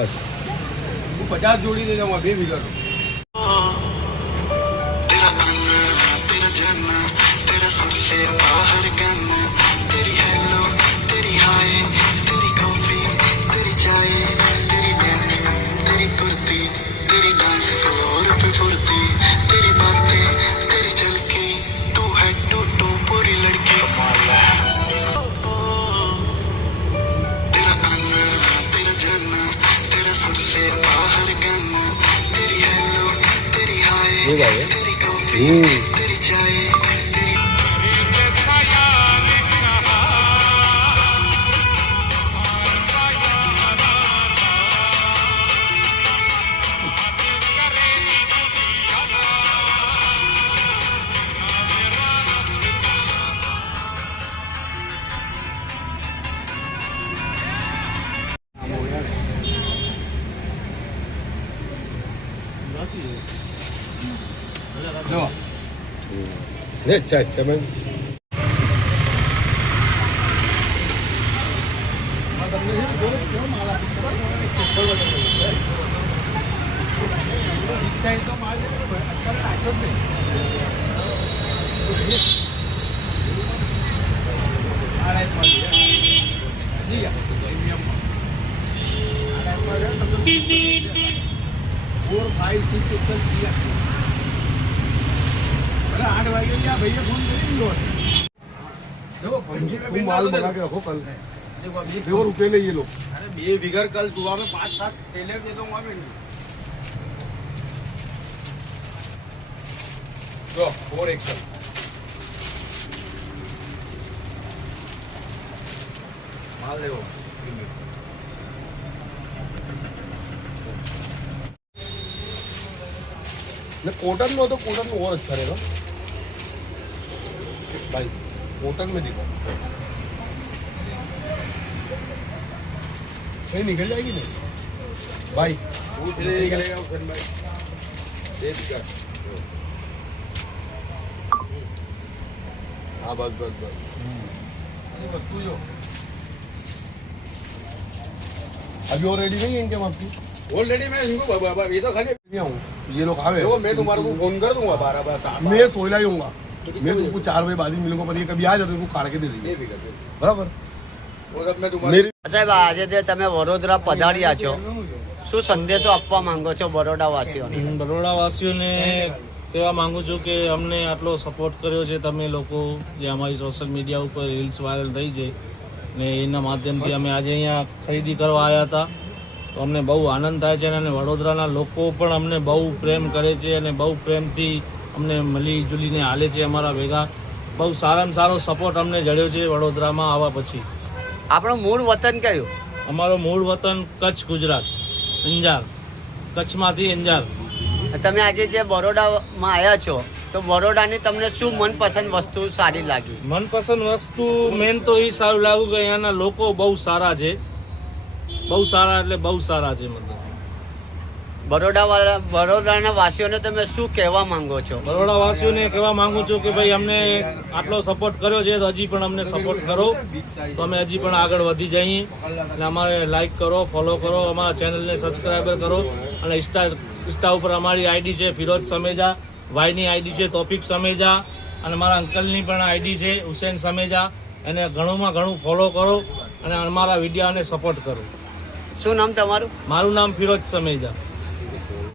બસ હું 50 જોડી દે દઉં 2 વીઘા ये भाई જો अच्छा मैम फोर फाइव सिक्स एक्सल किया 8 वागे भैया फोन करेंगे देखो तुम माल बना के रखो कल देखो अभी 2 रुपये ले ये लो अरे 2 वीघर कल सुबह में 5-7 थैले दे दूंगा मैं जो 4 एक्सल माल देखो कॉटन में तो कॉटन में और अच्छा रहेगा भाई कॉटन में दिखो कहीं निकल जाएगी नहीं भाई पूछ ले निकलेगा फिर भाई दे दिक्कत हाँ बस बस बस ये वस्तु जो अभी और रेडी नहीं है इनके आपकी ऑलरेडी मैं इनको ये तो खाली नहीं आऊँ ये लोग आवे देखो मैं तुम्हारे को फोन कर दूंगा 12 मैं सोयला ही हूँ मैं तुमको 4 बजे बाद ही मिलूंगा पर ये कभी आ जाओ तो इनको काट के दे देंगे बराबर वो सब मैं तुम्हारे સાહેબ આજે જે તમે વડોદરા પધાર્યા છો શું સંદેશો આપવા માંગો છો બરોડાવાસીઓને બરોડાવાસીઓને કહેવા માંગુ છું કે અમને આટલો સપોર્ટ કર્યો છે તમે લોકો જે અમારી સોશિયલ મીડિયા ઉપર રીલ્સ વાયરલ થઈ છે ને એના માધ્યમથી અમે આજે અહીંયા ખરીદી કરવા આવ્યા હતા તો અમને બહુ આનંદ થાય છે અને વડોદરાના લોકો પણ અમને બહુ પ્રેમ કરે છે અને બહુ પ્રેમથી અમને મળી જુલીને હાલે છે અમારા ભેગા બહુ સારામાં સારો સપોર્ટ અમને જળ્યો છે વડોદરામાં આવ્યા પછી આપણું મૂળ વતન કયું અમારો મૂળ વતન કચ્છ ગુજરાત અંજાર કચ્છમાંથી અંજાર તમે આજે જે બરોડામાં આવ્યા છો તો બરોડાની તમને શું મનપસંદ વસ્તુ સારી લાગી મનપસંદ વસ્તુ મેન તો એ સારું લાગ્યું કે અહીંયાના લોકો બહુ સારા છે બહુ સારા એટલે બહુ સારા છે મતલબ બરોડાના વાસીઓને તમે શું કહેવા માંગો છો બરોડાવાસીઓને કહેવા માંગુ છું કે ભાઈ અમને આટલો સપોર્ટ કર્યો છે તો હજી પણ અમને સપોર્ટ કરો તો અમે હજી પણ આગળ વધી જઈએ અને અમારે લાઈક કરો ફોલો કરો અમારા ચેનલને સબસ્ક્રાઈબર કરો અને ઇન્સ્ટા ઉપર અમારી આઈડી છે ફિરોજ સમેજા ભાઈની આઈડી છે તોફિક સમેજા અને મારા અંકલની પણ આઈડી છે હુસેન સમેજા એને ઘણુંમાં ઘણું ફોલો કરો અને અમારા વિડીયોને સપોર્ટ કરો શું નામ તમારું મારું નામ ફિરોજ સમેજા